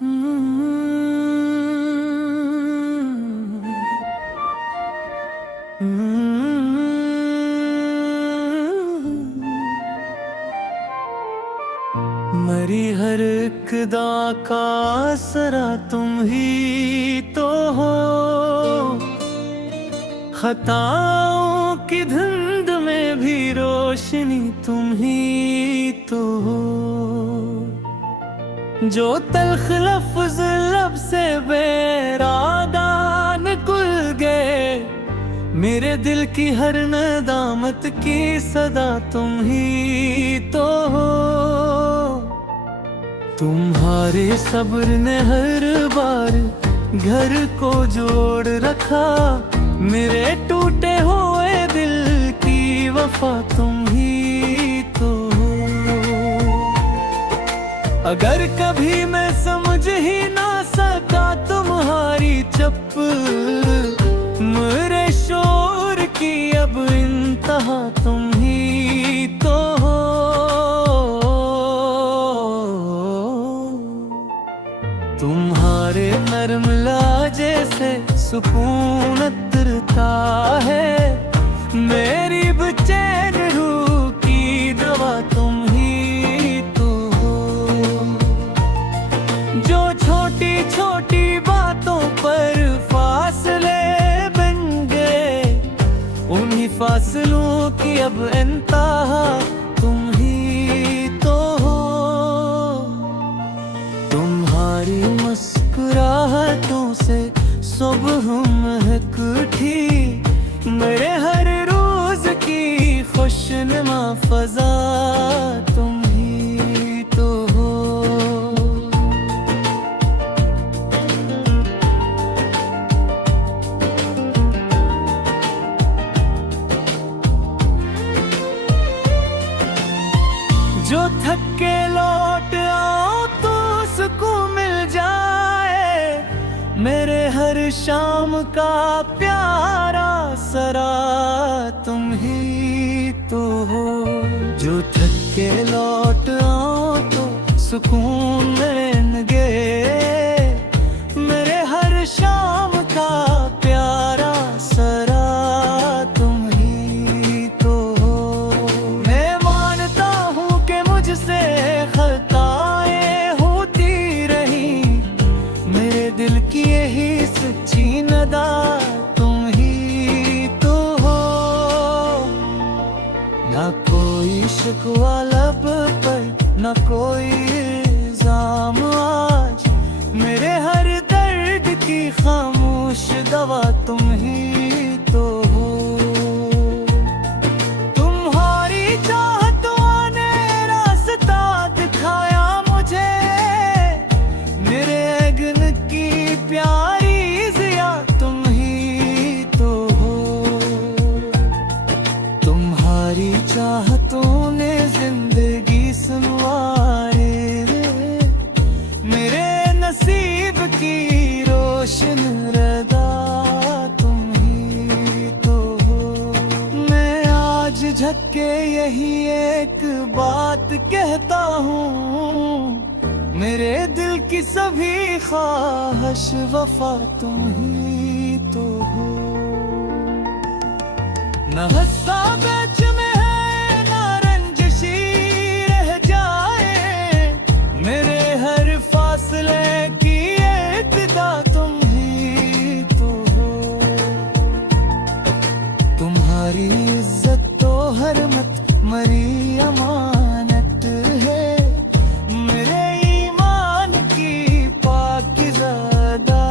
मेरी हर एक अदा का असरा तुम ही तो हो। खताओं की धुंध में भी रोशनी तुम ही तो हो। जो तल्ख लफ्ज़ लब से बेरादा निकल गए, मेरे दिल की हर नदामत की सदा तुम ही तो हो। तुम्हारे सब्र ने हर बार घर को जोड़ रखा, मेरे टूटे हुए दिल की वफा तुम ही तो हो। अगर कभी मैं समझ ही ना सका तुम्हारी चप, मेरे शोर की अब इंतहा तुम ही तो हो। तुम्हारे नरम लहजे से सुकून उतरता है, मेरी बेचैन रूह की दवा तुम ही तो हो। जो छोटी छोटी बातों पर फासले बन गए, उन्हीं फासलों की अब इंतहा तुम ही तो हो। तुम्हारी मुस्कुराहटों से सुबह महक उठी, मेरे हर रोज की खुशनुमा फजा तुम ही तो हो। जो थक के लौट आओ तो सुकून मिल जाए, मेरे हर शाम का प्यारा सरा तुम ही तो हो। जो थक के लौट आओ तो सुकून मिलेंगे, मेरे हर शाम का प्यारा सरा तुम ही तो हो। मैं मानता हूँ कि मुझसे खताएं होती रही, मेरे दिल की यही सच्ची नदा तुम ही तो हो। ना कोई शिकवा लब पर, ना कोई इल्जाम आज, मेरे हर दर्द की खामोश दवा तुम ही तो हो। तुम्हारी चाहतों ने रास्ता दिखाया मुझे, मेरे अगन की प्यारी जिया तुम ही तो हो। तुम्हारी चाहतों ने जिंदगी संवारे, मेरे नसीब की रोशन रदा तुम ही तो हो। मैं आज झक्के यही एक बात कहता हूँ, मेरे दिल की सभी ख्वाहिश वफा तुम ही तो हो। न हस्सा बेच में है ना रंजिशी रह जाए, मेरे हर फासले की इब्तिदा तुम ही तो हो। तुम्हारी इज्जत तो हरमत मरी अमानत है, मेरे ईमान की पाकीज़ादा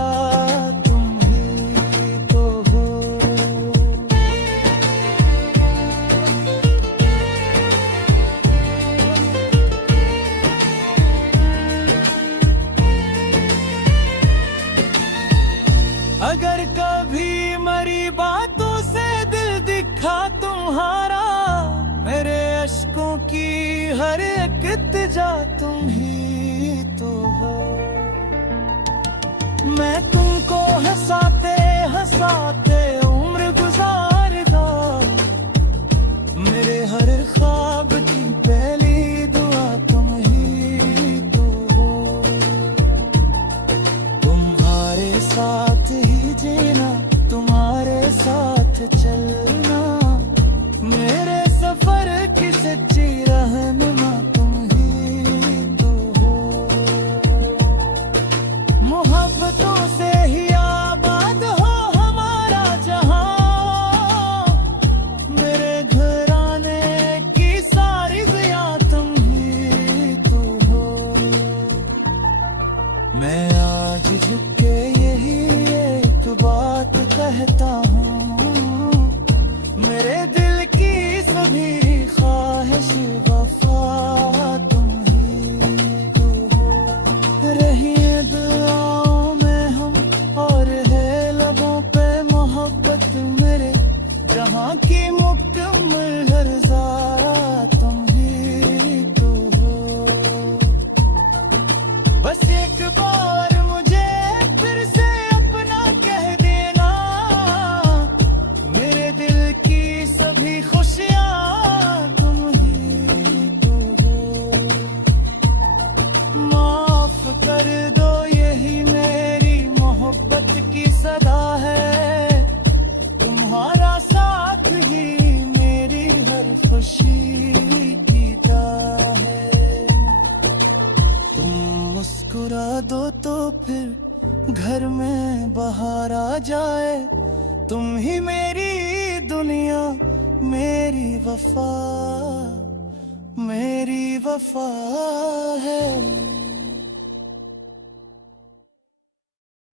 तुम ही तो हो। अगर कभी मरी बातों से दिल दिखा तुम्हारा, मेरे अश्कों की हर एक इल्तिजा तुम ही तो हो। मैं तुमको हंसाते हंसाते उम्र गुजारदा, मेरे हर ख्वाब की पहली दुआ तुम ही तो हो। सच्ची रहनुमा तुम ही तो हो। मोहब्बतों से ही आबाद हो हमारा जहां, मेरे घराने की सारी ज़िया तुम ही तो हो। मैं आज झुक के यही एक बात कहता हूँ, मेरे दिल की सभी ख्वाहिश वफा तुम ही तो हो। रहिए दुआओं में हम और है लबों पे मोहब्बत मेरे, जहाँ की मुकम्मल हरज़ारा तुम ही तो हो। बस एक बार मुझे फिर से अपना कह देना, मेरे दिल की सभी खुशियाँ तुम ही तो हो। माफ कर दो यही मेरी मोहब्बत की सदा है, तुम्हारा साथ ही मेरी हर खुशी की दाह है। तुम मुस्कुरा दो तो फिर घर में बहार आ जाए, तुम ही मेरी दुनिया मेरी वफा है।